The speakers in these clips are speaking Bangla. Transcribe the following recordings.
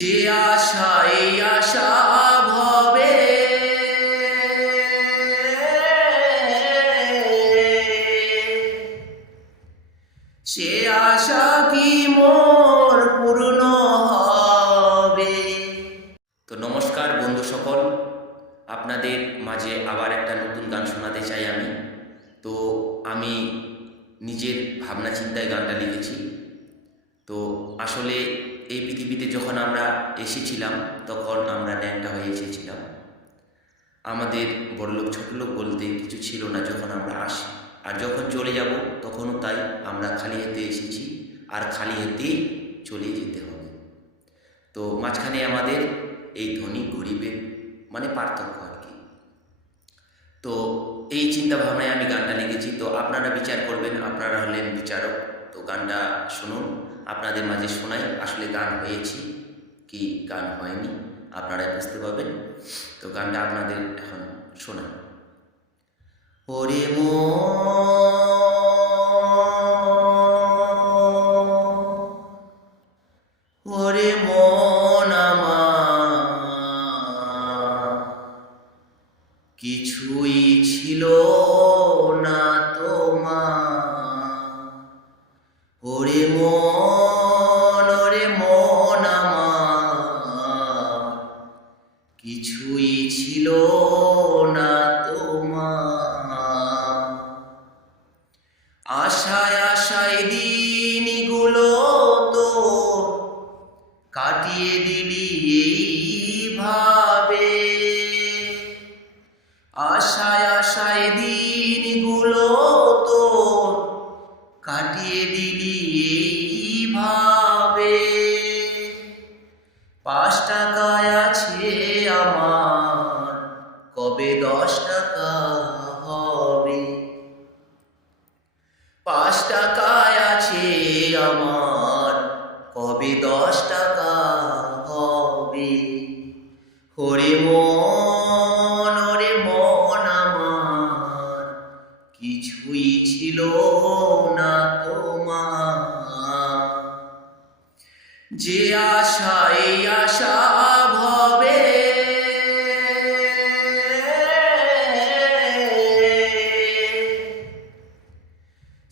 যে আশা এই আশা ভবে সে আশা কি মোর পূর্ণ হবে। তো নমস্কার বন্ধু সকল, আপনাদের মাঝে আবার একটা নতুন গান শোনাতে চাই আমি। তো আমি নিজের ভাবনা চিন্তায় গানটা লিখেছি। তো আসলে এই পৃথিবীতে যখন আমরা এসেছিলাম তখন আমরা ন্যাংটা হয়ে এসেছিলাম। আমাদের বড়লোক ছোটলোক বলতে কিছু ছিল না যখন আমরা আসি, আর যখন চলে যাব তখনও তাই। আমরা খালি হাতে এসেছি আর খালি হাতেই চলে যেতে হবে। তো মাঝখানে আমাদের এই ধনী গরিবের পার্থক্য আর কি। তো এই চিন্তা ভাবনায় আমি গানটা লিখেছি। তো আপনারা বিচার করবেন, আপনারা হলেন বিচারক। তো গানটা শুনুন, আপনাদের মাঝে শোনাই আসলে গান হয়েছে কি গান হয়নি আপনারাই বুঝতে পারবেন। তো গানটা আপনাদের এখন শোনাই। ওরে ওরে মন আমার কিছুই ছিল না তোমার। ওরে মন আমার কিছুই ছিল না তোমার। আশায় আশায় দিনগুলো তো কাটিয়ে দিলি এইভাবে। আশায় আশায় দিনগুলো তো কাটিয়ে দিলি এইভাবে। 5 টাকায় আছে আমার, কবে 10 টাকা হবে। 5 টাকায় আছে আমার, কবে 10 টাকা হবে। ওরে মন আমার কিছুই ছিল না তোমার। যে আশা এই আশা ভবে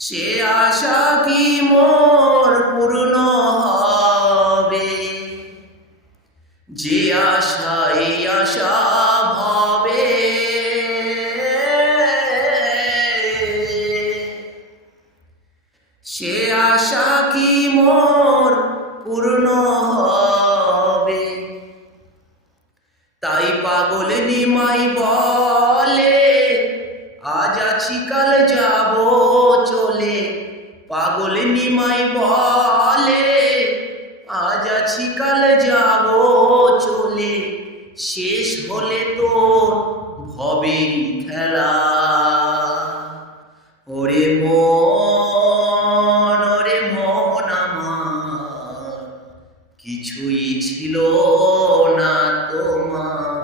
সে আশা কি মোর পূর্ণ হবে। যে আশা এই আশা ভবে সে আশা কি মোর পূর্ণ হবে। তাই পাগল নিমাই বলে আজ আছি কাল যাব চলে। পাগল নিমাই বলে আজ আছি কাল যাব চলে। শেষ হলে তো ভবের খেলা। ওরে মন আমার কিছুই ছিল না তোমার।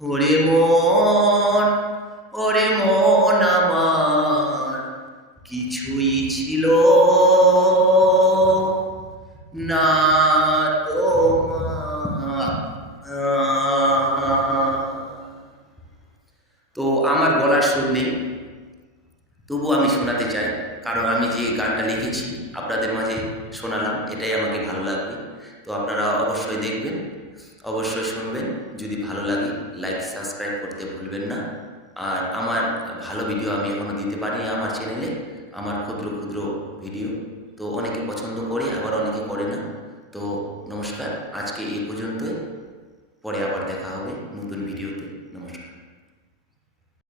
ওরে মন আমার কিছুই ছিল না তোমার। তো আমার গলার সুর নেই, তবু আমি শোনাতে চাই, কারণ আমি যে গানটা লিখেছি আপনাদের মাঝে শোনালাম, এটাই আমাকে ভালো লাগবে। তো আপনারা অবশ্যই দেখবেন, অবশ্যই শুনবেন। যদি ভালো লাগে লাইক সাবস্ক্রাইব করতে ভুলবেন না। আর আমার ভালো ভিডিও আমি এখনও দিতে পারি আমার চ্যানেলে, আমার ক্ষুদ্র ক্ষুদ্র ভিডিও। তো অনেকে পছন্দ করে, আবার অনেকে করে না। তো নমস্কার, আজকে এই পর্যন্তই। পরে আবার দেখা হবে নতুন ভিডিওতে। নমস্কার।